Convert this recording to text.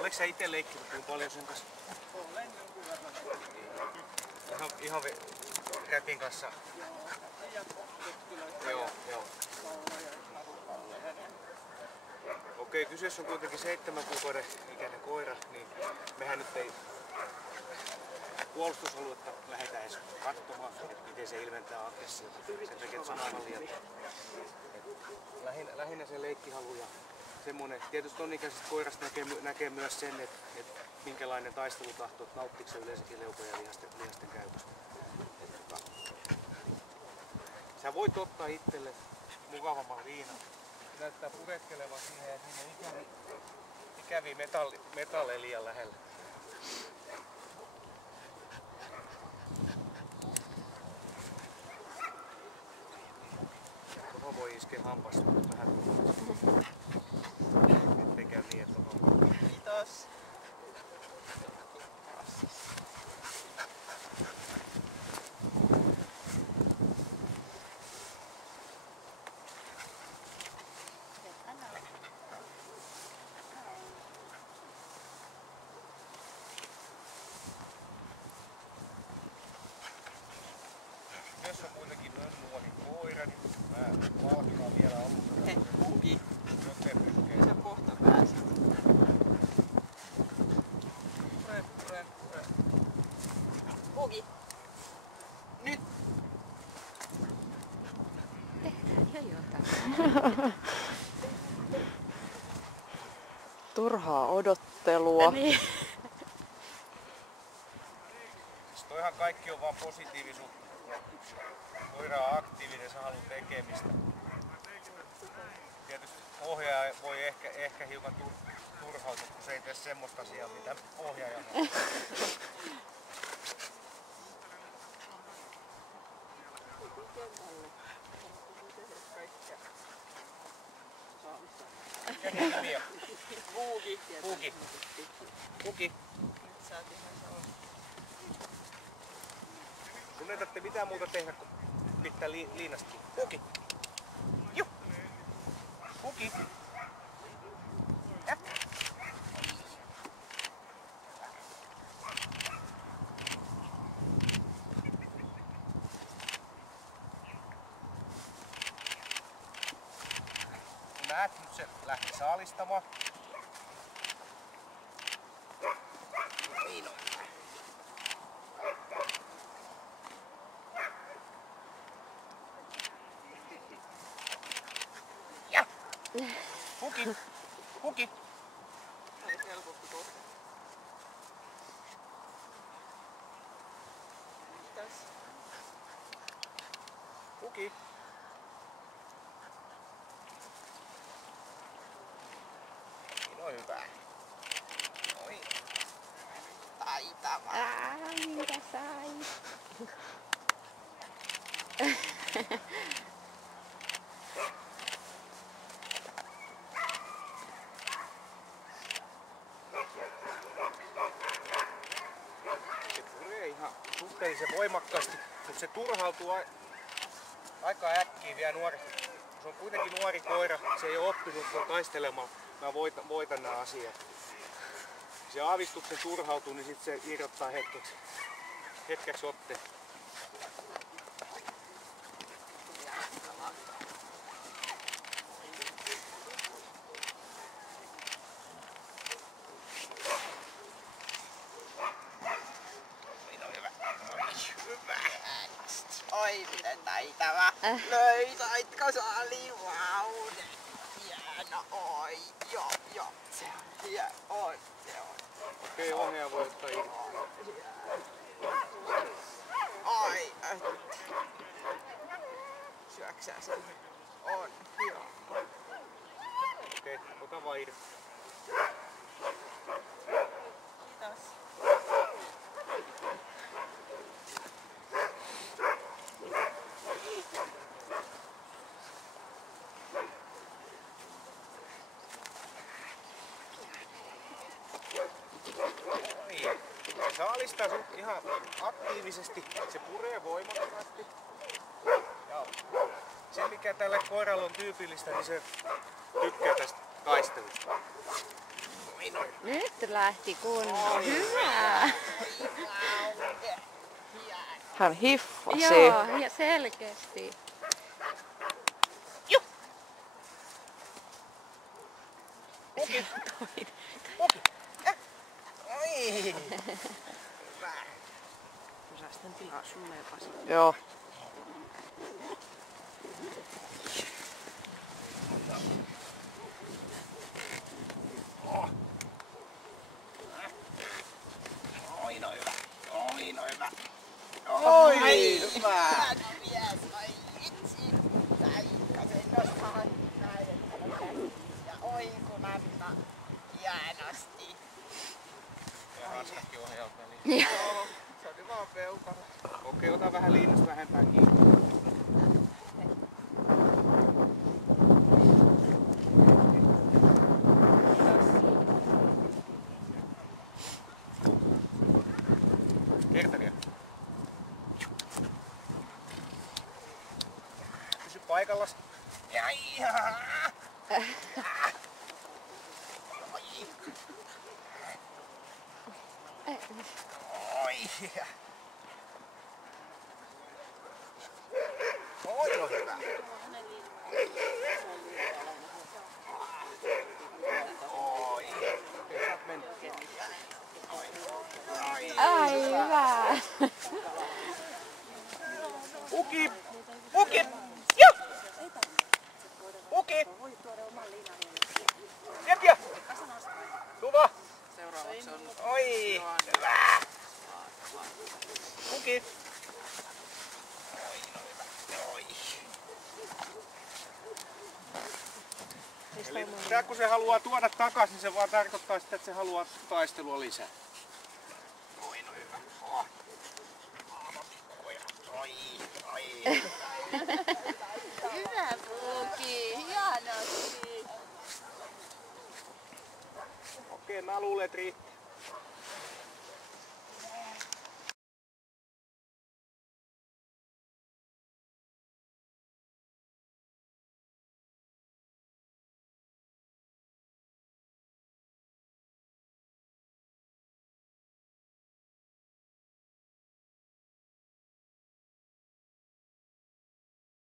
Oletko sä ite leikkinyt kuin paljon sen kanssa? Olen jonkun verran. Ihan rätin kanssa? Joo. Okei, kyseessä on kuitenkin 7 kuukauden ikäinen koira, niin mehän nyt ei puolustusaluetta lähdetään edes katsomaan, että miten se ilmentää aggressiota. Sen takia, että se on aivan liian. Lähinnä se leikkihalu ja semmonen. Tietysti ton ikäisestä koirasta näkee myös sen, että minkälainen taistelutahto, että nauttiiko se yleensäkin leukoja ja lihasten käytöstä. Sä voit ottaa itselle mukavamman liinan. Näyttää puretkelevan siihen ja siinä ikäviä metalleja liian lähellä. Tuohon voi iskeä hampas vähän. Ettei käy niin, että tuohon. Kiitos. Jos on kuitenkin noin nuori koira, niin mä valkitaan vielä alussa. Hei, Pugi. Joten pyskee. Se kohta pääsee. Pure. Pugi. Nyt. Tehdään jo jotain. Turhaa odottelua. Niin. Siis toihan kaikki on vaan positiivisuutta. Koira on aktiivinen, se haluaa tekemistä. Tietysti ohjaaja voi ehkä hiukan turhautua, kun se ei tee semmoista asiaa, mitä ohjaaja on. Mikä nimi on? Pugi. Pugi. Nyt sä oot ihan sama. Sun ei tarvitse mitään muuta tehdä kuin pitää liinasta. Pugi. Juh. Pugi. Näet, nyt se lähti saalistamaan. Niin on. Ja! Puki! Olisi helpompi kohta. Mitäs? Puki! Niin on hyvä. Noin. Taitava. Mitä sai? Se puree ihan suhteellisen voimakkaasti, mutta se turhautuu aika äkkiä vielä nuoresta. Se on kuitenkin nuori koira, se ei ole oppinut taistelemaan. Mä voitan nämä asiat. Se aavistuksen turhautuu, niin sit se irrottaa hetkeksi otteen. Oi, miten taitava. Löi, saitko salivauden? Hieno, oi, joo. Se on hieno, on. Okei, ohjaaja voi ottaa irti. Oi, syöksää sen. On, joo. Okei, ota vaan irti. Kiitos. Se saalistaa sut ihan aktiivisesti, se puree voimakkaasti. Ja se mikä tälle koiralle on tyypillistä, niin se tykkää tästä taistelusta. Nyt lähti kunnolla. Hyvä. Hän hiffasi. Joo, ja selkeästi. Oi! Osastan tilaa sulle ja Pasi. Joo. Oino hyvä. Oino hyvä. Oi, hyvä. Mies, oi vitsi. Taikkasen nostaa näin. Ja oi kun Anna hienosti. Ja hanskatkin ohjaus väliin. Joo, se oli vaan peukalo. Okei, ota vähän liinasta vähempää kiinni. Kerta vielä. Pysy paikallas. Ja ihan. Oi. Oino hyvä. Oi. Saat mennä. Ai hyvä. Uki! Uki! Joo! Uki! Jep! Tuva! Seuraavaksi on Oi! Hyvä! Uki! Oi. Eli tää kun se haluaa tuoda takaisin, se vaan tarkoittaa sitä, että se haluaa taistelua lisää. Oino hyvä. Oi. Oi. Hyvä Puuki. Hienosti. Okei, mä luulen, että riittää.